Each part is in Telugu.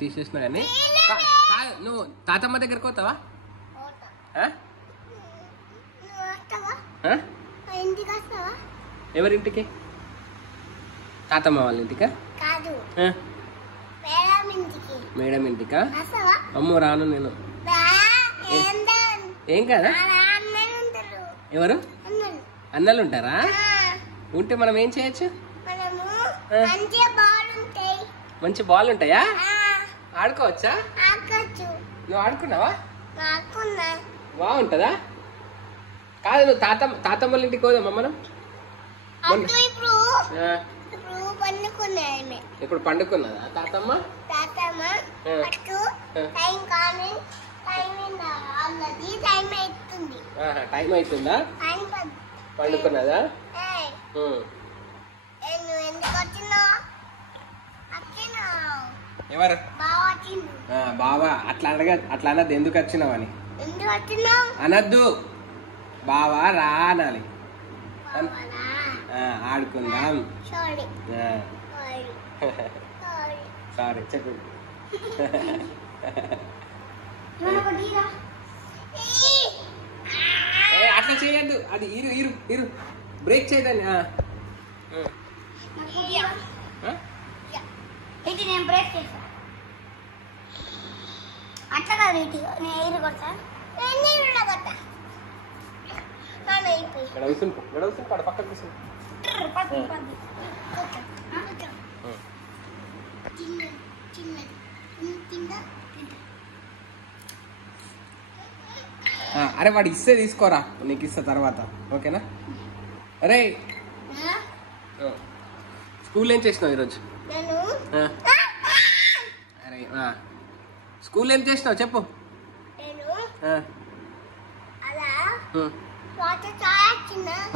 తీసేసినా కానీ నువ్వు తాతమ్మ దగ్గరికి పోతావా? ఎవరింటికి? తాతమ్మ వాళ్ళ ఇంటికా? మేడం ఇంటికా? అమ్మో రాను నేను. ఏం కాదా? ఎవరు అన్నలు ఉంటారా? ఉంటే మనం ఏం చేయొచ్చు? మంచి బాల్ ఉంటాయా? ఆడుకోవచ్చా? నువ్వు ఆడుకున్నావా? బాగుంటదా? కాదు నువ్వు తాతమ్మల ఇంటికి పోదామా మనం? ఇప్పుడు పండుకున్నదా తాతమ్మ? టైం అవుతుందా? పండుకున్నదా? ఎవరు? బావా. అట్లా అనద్దు. ఎందుకు వచ్చినావని అనద్దు. బావా రా అనాలి. ఆడుకుందాం. సారీ చెప్పు. అట్లా చేయద్దు. అది ఇరు బ్రేక్ చేయదాన్ని. అట్లా కాదు, నేను కొడతా. పక్కన కూర్చో. అరే వాడు ఇస్తే తీసుకోరా, నీకు ఇస్తా తర్వాత. ఓకేనా? అరే స్కూల్ ఏం చేసినావు ఈరోజు? అరే స్కూల్ ఏం చేసినావు చెప్పు.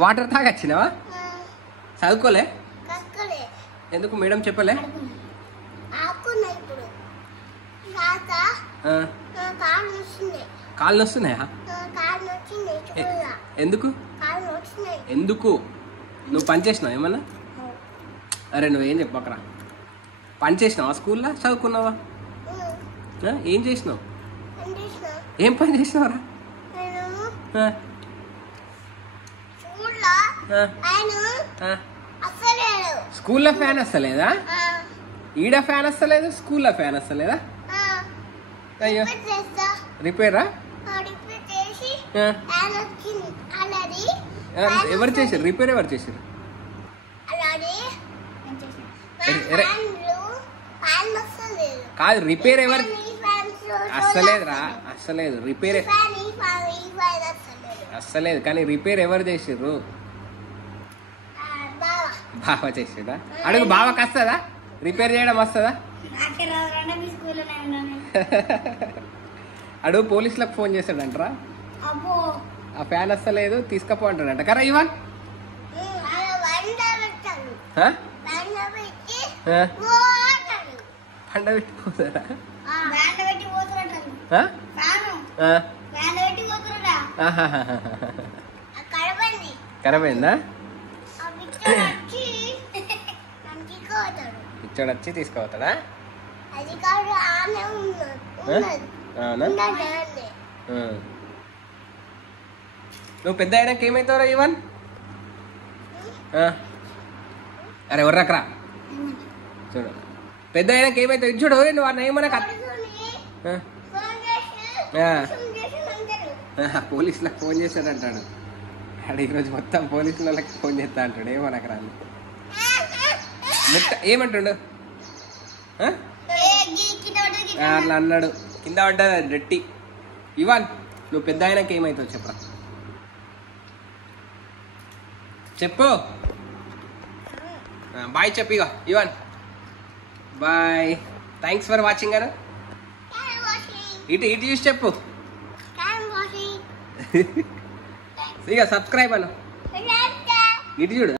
వాటర్ తాగొచ్చినావా? చదువుకోలే? ఎందుకు మేడం చెప్పలే? కాళ్ళు వస్తున్నాయా? ఎందుకు నువ్వు పని చేసినావు ఏమన్నా? అరే నువ్వేం చెప్పకరా. పని చేసినావా స్కూల్లో? చదువుకున్నావా? ఏం చేసినావు? ఏం పని చేసినావరా? స్కూల్లో ఫ్యాన్ వస్తలేదా? ఈడ ఫ్యాన్ వస్తలేదు, స్కూల్లో ఫ్యాన్ వస్తలేదా? అయ్యో రిపేరా? ఎవరు చేసారు రిపేర్? ఎవరు చేసారు? కాదు రిపేర్ ఎవరు? అస్సలేదురా, అస్సలేదు రిపేర్ అస్సలేదు. కానీ రిపేర్ ఎవరు చేసారు? బావ చేసాడా? అడుగు బావకి వస్తుందా రిపేర్ చేయడం? వస్తుందా? అడుగు పోలీసులకు ఫోన్ చేశాడంటరా. ఆ ఫ్యాన్ వస్తలేదు తీసుకపో అంటాడంట. కరా ఇవాన్ పండ పెట్టిపోతారా? ఖరాబైందా? పిచ్చోడు వచ్చి తీసుకుపోతాడా? నువ్వు పెద్ద అయినాక ఏమవుతావురా ఇవన్? అరే ఎవర్రాకరా చూడు, పెద్ద అయినాక ఏమవుతావు? ఇది చూడు నువ్వు అన్న ఏమన్నా పోలీసులకు ఫోన్ చేశాడంటాడు. ఆడు ఈరోజు మొత్తం పోలీసులకి ఫోన్ చేస్తా అంటాడు. ఏమనకరా ముట్ట ఏమంటాడు? అట్లా అన్నాడు. కింద పడ్డా రెట్టి. ఇవాన్ నువ్వు పెద్ద అయినాక ఏమవుతావు చెప్పరా? చెప్పు. బాయ్ చెప్పు. ఇక Ivan bye. Thanks for watching అను. ఇటు చూసి చెప్పు. ఇక సబ్స్క్రైబ్ అను. ఇటు చూడు.